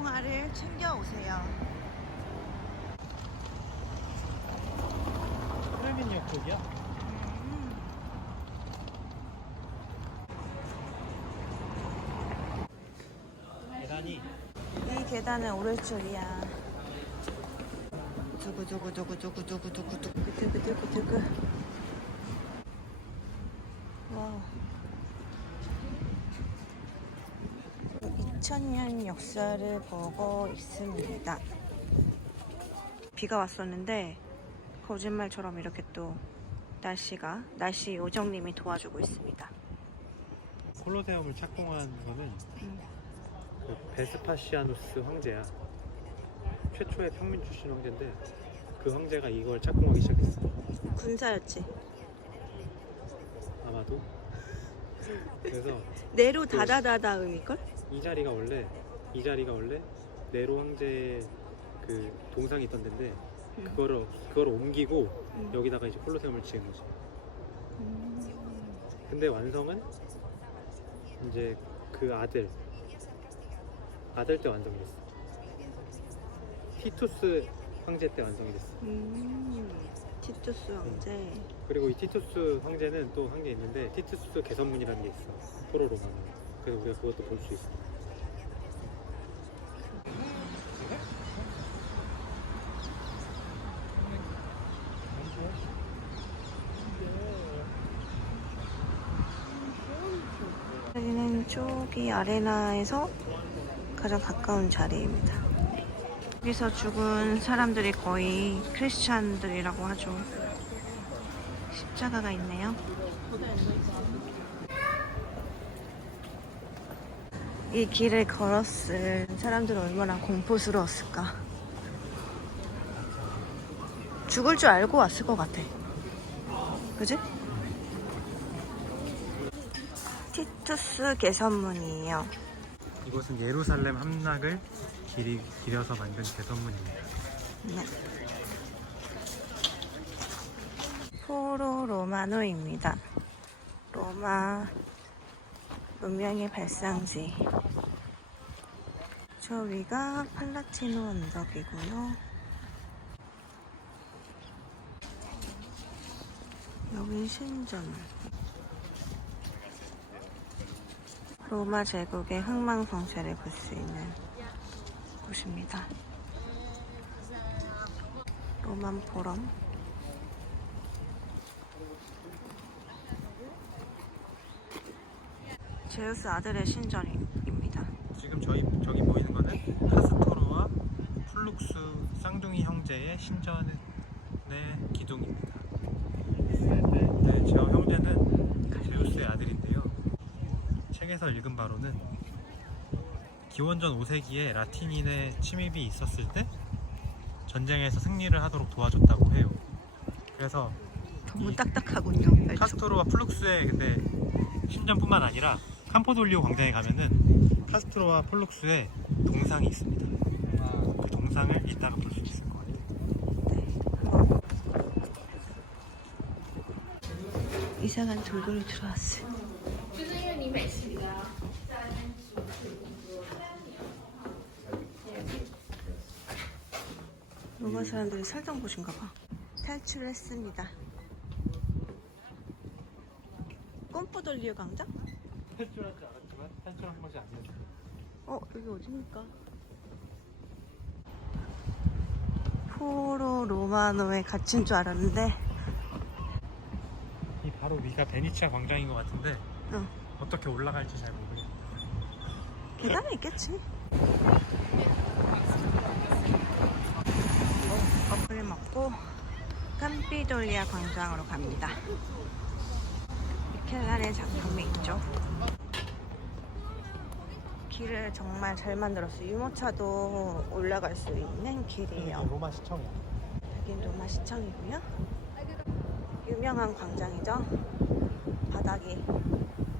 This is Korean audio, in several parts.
통화를 챙겨오세요. 사라민역 쪽이야? 계단이 이 계단은 오른쪽이야. 두구두구두구두구두구두구두구 두구두구두구 와우. 2000년 역사를 보고 있습니다. 비가 왔었는데 거짓말처럼 이렇게 또 날씨가 날씨 요정님이 도와주고 있습니다. 콜로세움을 착공한 거는 음. 그 베스파시아누스 황제야. 최초의 평민 출신 황제인데 그 황제가 이걸 착공하기 시작했어. 군사였지. 아마도. 그래서 네로 다다다다 음일걸? 이 자리가 원래 이 자리가 원래 네로 황제 그 동상이 있던 데인데 음. 그거를 그거를 옮기고 음. 여기다가 이제 콜로세움을 지은 거지. 근데 완성은 이제 그 아들 아들 때 완성이 됐어. 티투스 황제 때 완성이 됐어. 음, 티투스 왕제. 그리고 이 티투스 황제는 또 한 게 있는데 티투스 개선문이라는 게 있어. 포로 로마는. 그래서 우리가 그것도 볼 수 있어. 여기는 저기 아레나에서 가장 가까운 자리입니다. 여기서 죽은 사람들이 거의 크리스찬들이라고 하죠. 십자가가 있네요. 이 길을 걸었을 사람들은 얼마나 공포스러웠을까. 죽을 줄 알고 왔을 것 같아. 그지? 티투스 개선문이에요. 이곳은 예루살렘 함락을 길이, 길여서 만든 개선문입니다. 네. 포로 로마노입니다. 로마 문명의 발상지. 저 위가 팔라티노 언덕이고요. 여기 신전. 로마 제국의 흥망성쇠를 볼 수 있는 곳입니다. 로만 포럼. 제우스 아들의 신전입니다. 지금 저희 저기 보이는 거는 카스토로와 플룩스 쌍둥이 형제의 신전의 기둥입니다. 네, 저 형제는 제우스의 아들인데요. 책에서 읽은 바로는 기원전 5세기에 라틴인의 침입이 있었을 때 전쟁에서 승리를 하도록 도와줬다고 해요. 그래서 너무 이 딱딱하군요. 말투. 카스토로와 플룩스의 근데 신전뿐만 아니라 캄포돌리오 광장에 가면은 카스토로와 플룩스의 동상이 있습니다. 그 동상을 이따가 볼 수 있을 것 같아요. 이상한 돌고래 들어왔어. 로마 사람들이 살던 곳인가 봐. 탈출했습니다. 꼼포돌리오 광장? 탈출한 줄 알았지만 탈출한 것이 아니었어요. 어, 여기 어딥니까? 포로 로마노에 갇힌 줄 알았는데, 이 바로 위가 베니치아 광장인 것 같은데 응. 어떻게 올라갈지 잘 모르겠어요. 계단에 있겠지. 커피를 먹고 캄피돌리아 광장으로 갑니다. 미켈란의 작품이 있죠. 길을 정말 잘 만들었어요. 유모차도 올라갈 수 있는 길이에요. 로마 시청이야. 여긴 로마 시청이고요. 유명한 광장이죠. 바닥이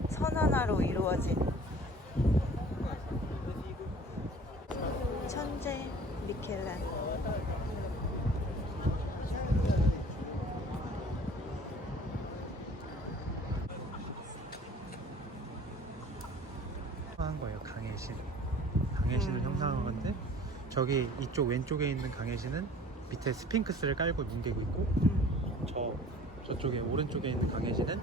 선 하나로 이루어진 천재 미켈란. 한 거예요. 강의 강해신을 음. 형상한 건데 저기 이쪽 왼쪽에 있는 강해신은 밑에 스핑크스를 깔고 뭉개고 있고 음. 저 저쪽에 오른쪽에 있는 강해신은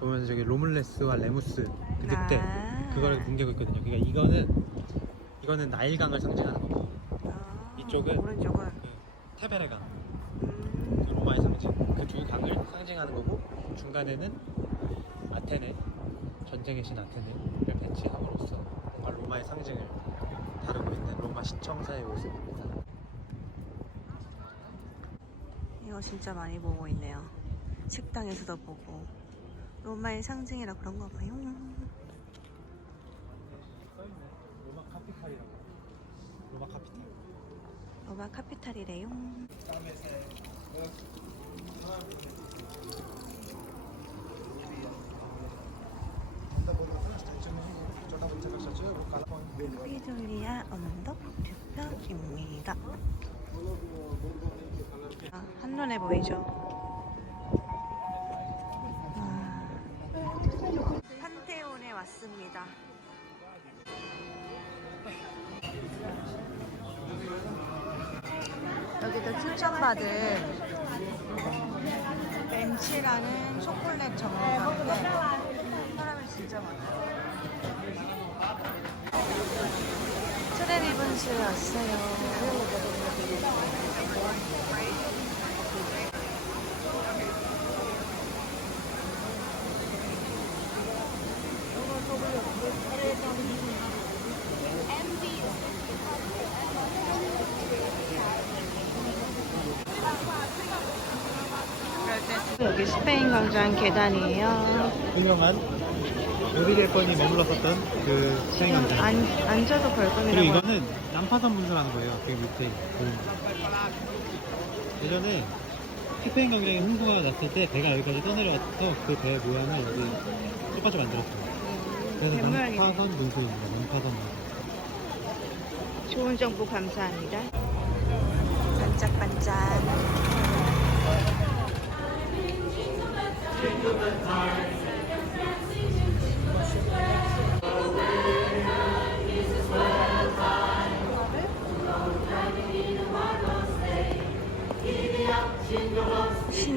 보면 저기 로물레스와 레무스 그 늑대 아. 그걸 뭉개고 있거든요. 그러니까 이거는 이거는 나일강을 상징하는 거고 아. 이쪽은 오른쪽은 그 테베레강 음. 그 로마의 상징 그 두 강을 상징하는 거고 중간에는 아테네 전쟁의 신 아테네를 배치함으로써 로마의 상징을 다루고 있는 로마 시청사의 모습입니다. 이거 진짜 많이 보고 있네요. 식당에서도 보고 로마의 상징이라 그런가 봐요. 로마 카피탈이라고. 로마 카피탈. 로마 카피탈이래요. 피돌리아 언덕 뷰표입니다. 아, 한눈에 보이죠? 아, 판테온에 왔습니다. 여기도 추천받은 벤치라는 초콜릿 전문가인데 사람이 진짜 많아요. 트레비분스에 왔어요. 여기 스페인 광장 계단이에요. 유명한 요리될 뻔히 머물렀었던 그 수행광장. 안, 앉아도 그리고 벌금이라고. 이거는 난파선 분수라는 거예요. 그 밑에. 그. 예전에 스페인 광장에 홍수가 났을 때 배가 여기까지 떠내려와서 그 배 모양을 여기 똑같이 만들었어요. 그래서 뱃모양이네. 난파선 분수입니다. 난파선 분수. 좋은 정보 감사합니다. 반짝반짝.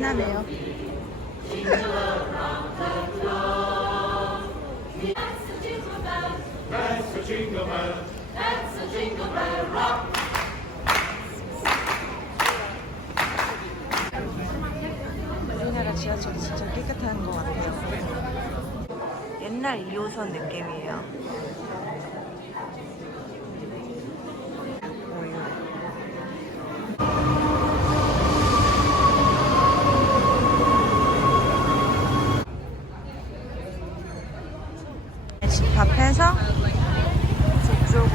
신나네요. 우리나라 지하철이 진짜 깨끗한 것 같아요. 옛날 2호선 느낌이에요. 오유. 집 앞에서 북쪽으로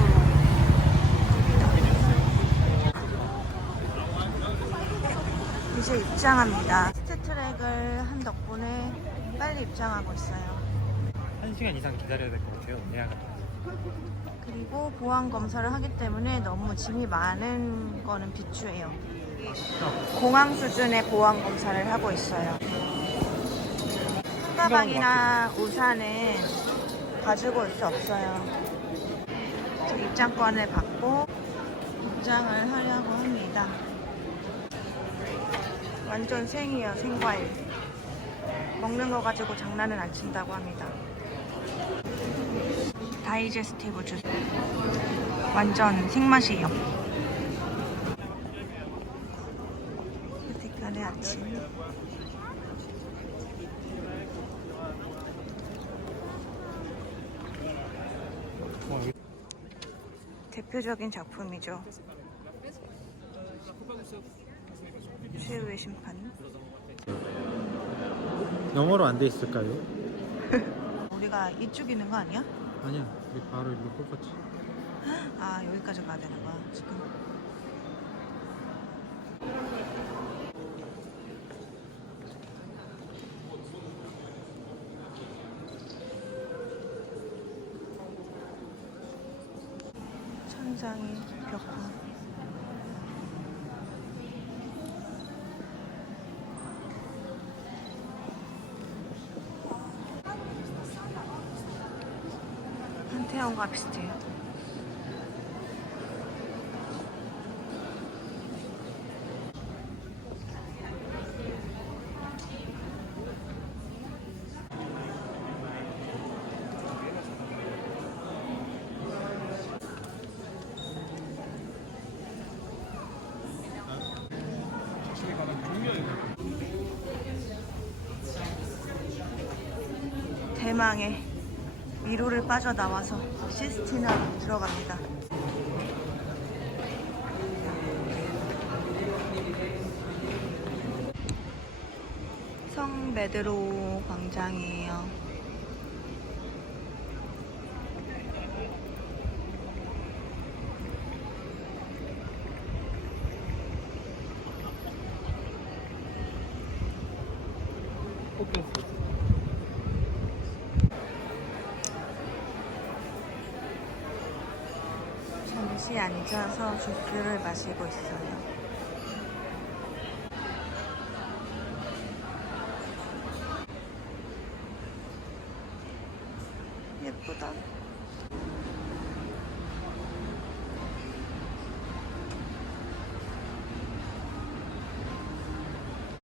이제 입장합니다. 스트트랙을 한 덕분에 빨리 입장하고 있어요. 한 시간 이상 기다려야 될 것 같아요. 예약 같은 거. 그리고 보안 검사를 하기 때문에 너무 짐이 많은 거는 비추해요. 공항 수준의 보안 검사를 하고 있어요. 가방이나 우산은 가지고 올 수 없어요. 저 입장권을 받고 입장을 하려고 합니다. 완전 생이에요, 생과일. 먹는 거 가지고 장난은 안 친다고 합니다. 다이제스티브 주스. 완전 생맛이에요. 바티칸의 아침. 와, 여기 대표적인 작품이죠. 최후의 심판. 영어로 안 돼 있을까요? 우리가 이쪽 있는 거 아니야? 아니야. 우리 바로 일로 꼽았지. 아 여기까지 가야 되는 거야 지금. 천장이 벽화. 판테온과 비슷해요. 대망의 위로를 빠져나와서 시스티나로 들어갑니다. 성 베드로 광장이에요. 잠시 앉아서 주스를 마시고 있어요.